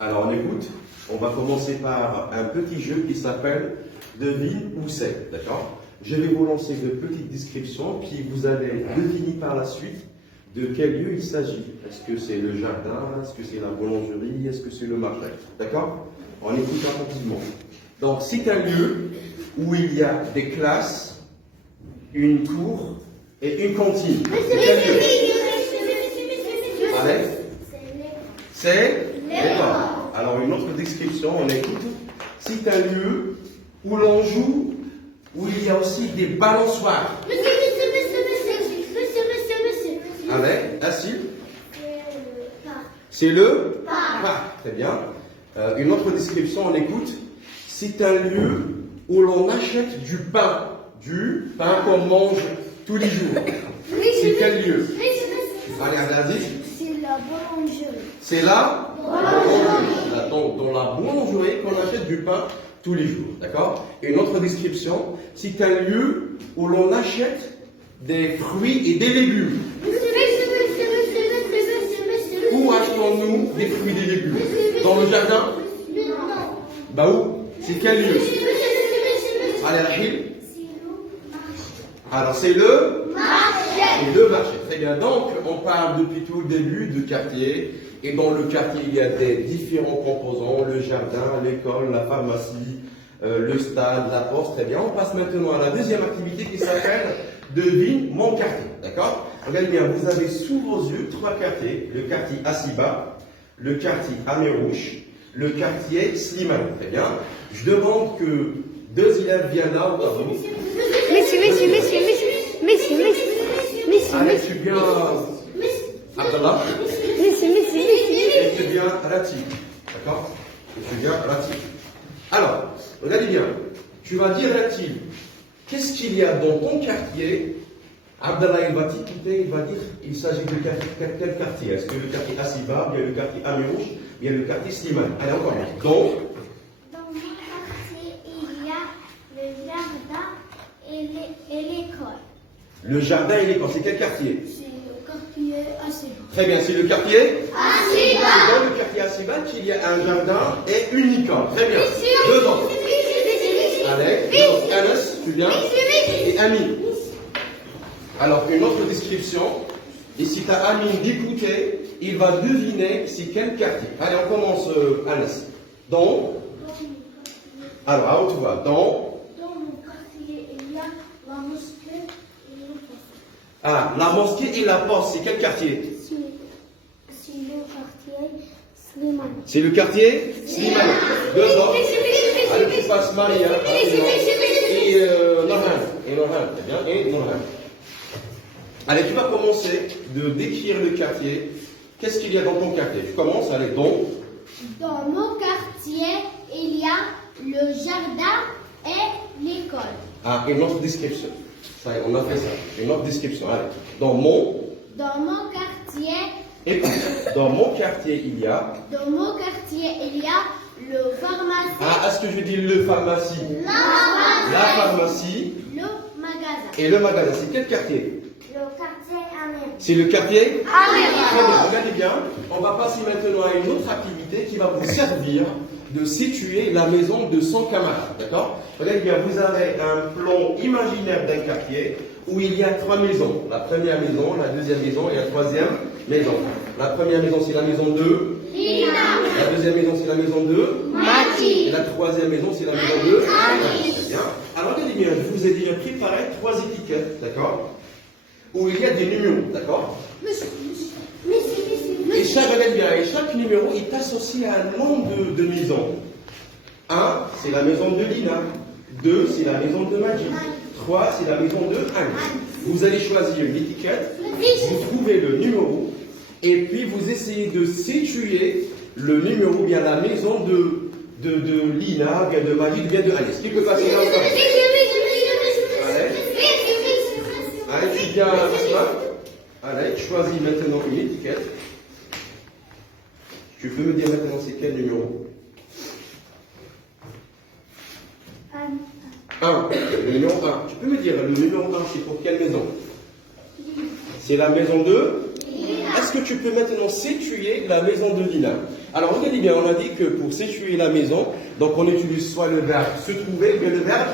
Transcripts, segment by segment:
Alors on écoute, on va commencer par un petit jeu qui s'appelle Devine où c'est, d'accord? Je vais vous lancer de petites descriptions, puis vous allez deviner par la suite de quel lieu il s'agit. Est-ce que c'est le jardin? Est-ce que c'est la boulangerie? Est-ce que c'est le marché? D'accord? On écoute attentivement. Donc c'est un lieu où il y a des classes, une cour et une cantine. C'est quel lieu? Avec? C'est l'école. Alors une autre description, on écoute. C'est un lieu où l'on joue, où il y a aussi des balançoires. Monsieur. Avec, assis. Parc. C'est le Parc. parc. Très bien. Une autre description, on écoute. C'est un lieu où l'on achète du pain qu'on mange tous les jours. C'est quel lieu? Allez, Abdelaziz. C'est la boulangerie. C'est la boulangerie. Donc, dans la boulangerie qu'on achète du pain tous les jours. D'accord? Et une autre description, c'est un lieu où l'on achète des fruits et des légumes. Où achetons-nous des fruits et des légumes? Dans le jardin? Bah où? C'est quel lieu? Allez, Rahil. Alors, c'est le marché. C'est le marché. Très bien. Donc, on parle depuis tout le début de quartier. Et dans le quartier, il y a des différents composants. Le jardin, l'école, la pharmacie, le stade, la poste. Très bien. On passe maintenant à la deuxième activité qui s'appelle Devine mon quartier. D'accord? Regardez bien, vous avez sous vos yeux trois quartiers. Le quartier Asiba, le quartier Amérouche, le quartier Slimane. Très bien. Je demande que deux élèves viennent là au tableau. Allez, tu viens Abdallah. Et tu viens Rati. D'accord? Et tu viens Rati. Alors, regardez bien. Tu vas dire Rati, qu'est-ce qu'il y a dans ton quartier? Abdallah, il va t'écouter, il va dire, il s'agit de quel quartier? Est-ce que le quartier Asiba, bien le quartier Amérouche, bien le quartier Slimane? Allez, encore bien. Donc, Dans mon quartier, il y a le jardin et l'école. le jardin et l'école, c'est quel quartier? C'est le quartier Asiba. Très bien, c'est le quartier? Asiba. C'est dans le quartier Asiba qu'il y a un jardin et une école. Très bien. Devant. Allez, Anas, tu viens? Et Ami. Alors, une autre description. Et si tu as Ami d'écouter, il va deviner c'est quel quartier. Allez, on commence, Anas. Dans. Alors, à où tu vas? Dans mon quartier, il y a la mosquée et le poste. Ah, la mosquée et la poste, c'est quel quartier? C'est le quartier Slimane. C'est le quartier Slimane. Devant. Allez, tu passes Maria. Et Norhan. Très bien. Et Norhan. Allez, tu vas commencer de décrire le quartier. Qu'est-ce qu'il y a dans ton quartier? Je commence, allez, Dans mon quartier, il y a le jardin et l'école. Ah, une autre description. Ça, on a fait ça. Une autre description. Allez. Dans mon quartier, écoute, dans mon quartier, il y a. le pharmacie. Ah, est-ce que je dis le pharmacie? La pharmacie. Le magasin. Et le magasin, c'est quel quartier? Le quartier Amérique. C'est le quartier? Très bien, Amérique. regardez bien. On va passer maintenant à une autre activité qui va vous servir de situer la maison de 100 camarades. D'accord? Regardez bien, vous avez un plan imaginaire d'un quartier où il y a trois maisons. La première maison, la deuxième maison et la troisième maison. La première maison, c'est la maison de Lina. La deuxième maison, c'est la maison de Mati. Et la troisième maison, c'est la maison de Très bien. Alors, regardez bien, je vous ai déjà préparé trois étiquettes, d'accord? Où il y a des numéros, d'accord? Et chaque numéro est associé à un nom de maison. 1, c'est la maison de Lina. 2, c'est la maison de Majid. 3, c'est la maison de Anne. Vous allez choisir une étiquette, vous trouvez le numéro, et puis vous essayez de situer le numéro, bien la maison de Lina, bien de Majid, bien de Anne. Est-ce qu'il peut passer là encore? Allez, tu viens à Asma. Allez, choisis maintenant une étiquette. Tu peux me dire maintenant c'est quel numéro? 1. Le numéro 1. Tu peux me dire le numéro 1 c'est pour quelle maison? C'est la maison de? Est-ce est-ce que tu peux maintenant situer la maison de Lina? Alors, regardez bien, on a dit que pour situer la maison, donc on utilise soit le verbe se trouver, ou bien le verbe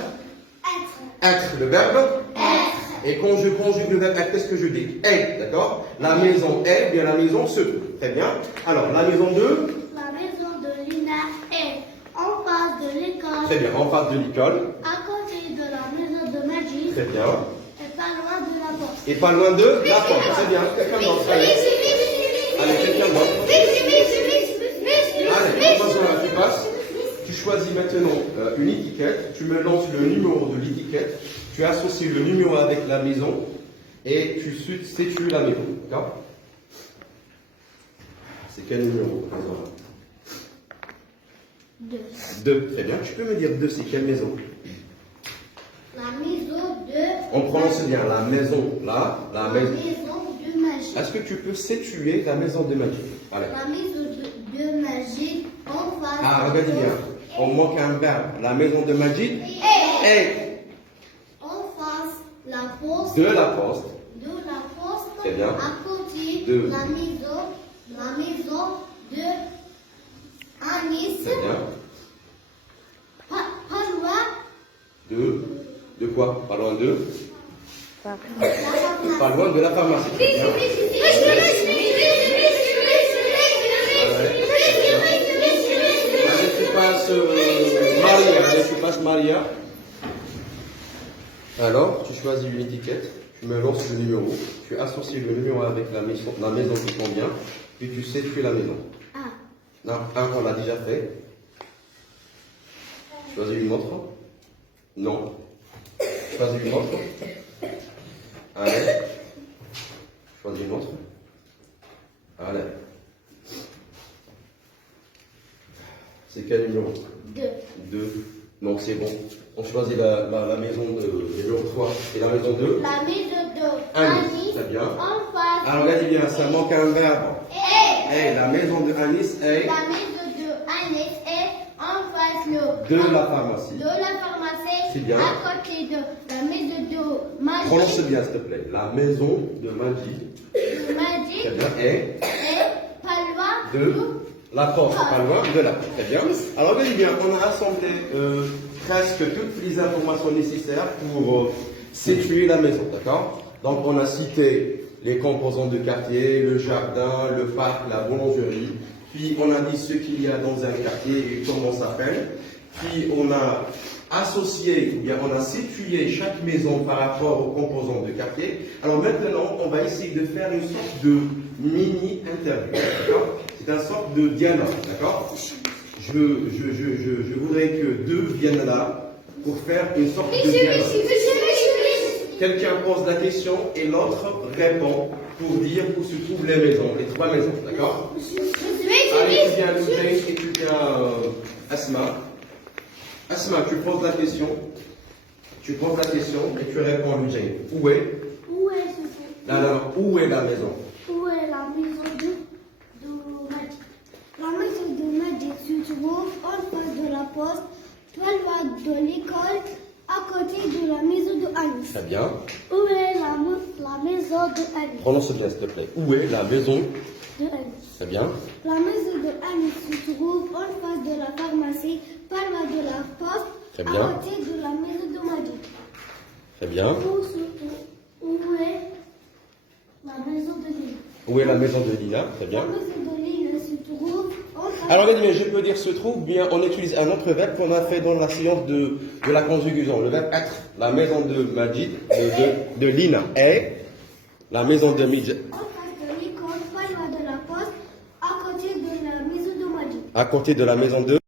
être. Le verbe être. Et quand je conjugue le verbe être, qu'est-ce que je dis? Est, d'accord? La maison est, bien la maison se trouve. Très bien. Alors, la maison de? La maison de Lina est en face de l'école. Très bien, en face de l'école. À côté de la maison de Majid. Très bien. Et pas loin de la porte. Et pas loin de la porte. Très bien. Quelqu'un d'autre. Allez, quelqu'un d'autre. Allez, tu passes. Tu choisis maintenant une étiquette. Tu me lances le numéro de l'étiquette. Tu associes le numéro avec la maison. Et tu situes la maison. D'accord? C'est quel numéro? 2. 2. Très bien. Tu peux me dire 2, c'est quelle maison? La maison de. On prononce bien la maison là. La maison. De Majid. Est-ce que tu peux situer la maison de Majid? Allez. La maison de Majid en face. Ah, regardez bien. On manque un verbe. La maison de Majid est En face, la poste. de la poste. De la poste. Très bien. À côté De. la maison de Anis. Très bien. Pas loin. De quoi? Pas loin de? La pharmacie. Pas loin de la pharmacie. Très bien. Allez, tu passes Maria. Allez, tu passes Maria. Alors, tu choisis une étiquette. Tu me lances le numéro. Tu associes le numéro avec la maison qui convient. Puis tu situes la maison. Ah. Non, un, on l'a déjà fait. Choisis une autre. Non. Choisis une autre. Allez. Choisis une autre. Allez. C'est quel numéro? 2. 2. Non, c'est bon. On choisit la maison de numéro 3 et la maison 2. La maison de Anis. Anis. Très bien. En face. Alors regardez bien, ça manque un verbe. Et. La maison de Anis est La maison de Anis est en face de la pharmacie. de la pharmacie. C'est bien. À côté de la maison de Majid. Prononce bien, s'il te plaît. La maison de Majid. De Majid. Très bien. Est Et pas loin de la porte, pas loin de la porte. Très bien. Alors, regardez bien, on a rassemblé presque toutes les informations nécessaires pour situer la maison, d'accord? Donc, on a cité les composants du quartier, le jardin, le parc, la boulangerie. Puis, on a dit ce qu'il y a dans un quartier et comment ça s'appelle. Puis, on a associé, ou bien on a situé chaque maison par rapport aux composants du quartier. Alors maintenant, on va essayer de faire une sorte de mini-interview, d'accord? C'est une sorte de dialogue, d'accord? Je voudrais que deux viennent là pour faire une sorte de dialogue. Quelqu'un pose la question et l'autre répond pour dire où se trouvent les maisons, les trois maisons, d'accord? Allez, tu viens Loujain et tu viens Asma. Asma, tu poses la question. Tu poses la question et tu réponds Loujain. Où est? Où est ce Où est la maison? Où est la maison de Majid? La maison de Majid se trouve en face de la poste, pas loin de l'école, à côté de la maison de Anis. Très bien. Où est la maison de Anis? Prononce bien, s'il te plaît. Où est la maison? De Anis. Très bien. La maison de Anis se trouve en face de la pharmacie, pas loin de la poste, Très bien. à côté de la maison de Majid. Très bien. Où est la maison de Lina? Où est la maison de Lina? Très bien. La maison de Lina se trouve en face. Alors, regardez bien, je peux dire se trouve, bien on utilise un autre verbe qu'on a fait dans la séance de la conjugaison, le verbe être. La maison de Majid, de Lina est la maison de Majid. En face de l'école, pas loin de la poste, à côté de la maison de Majid. À côté de la maison de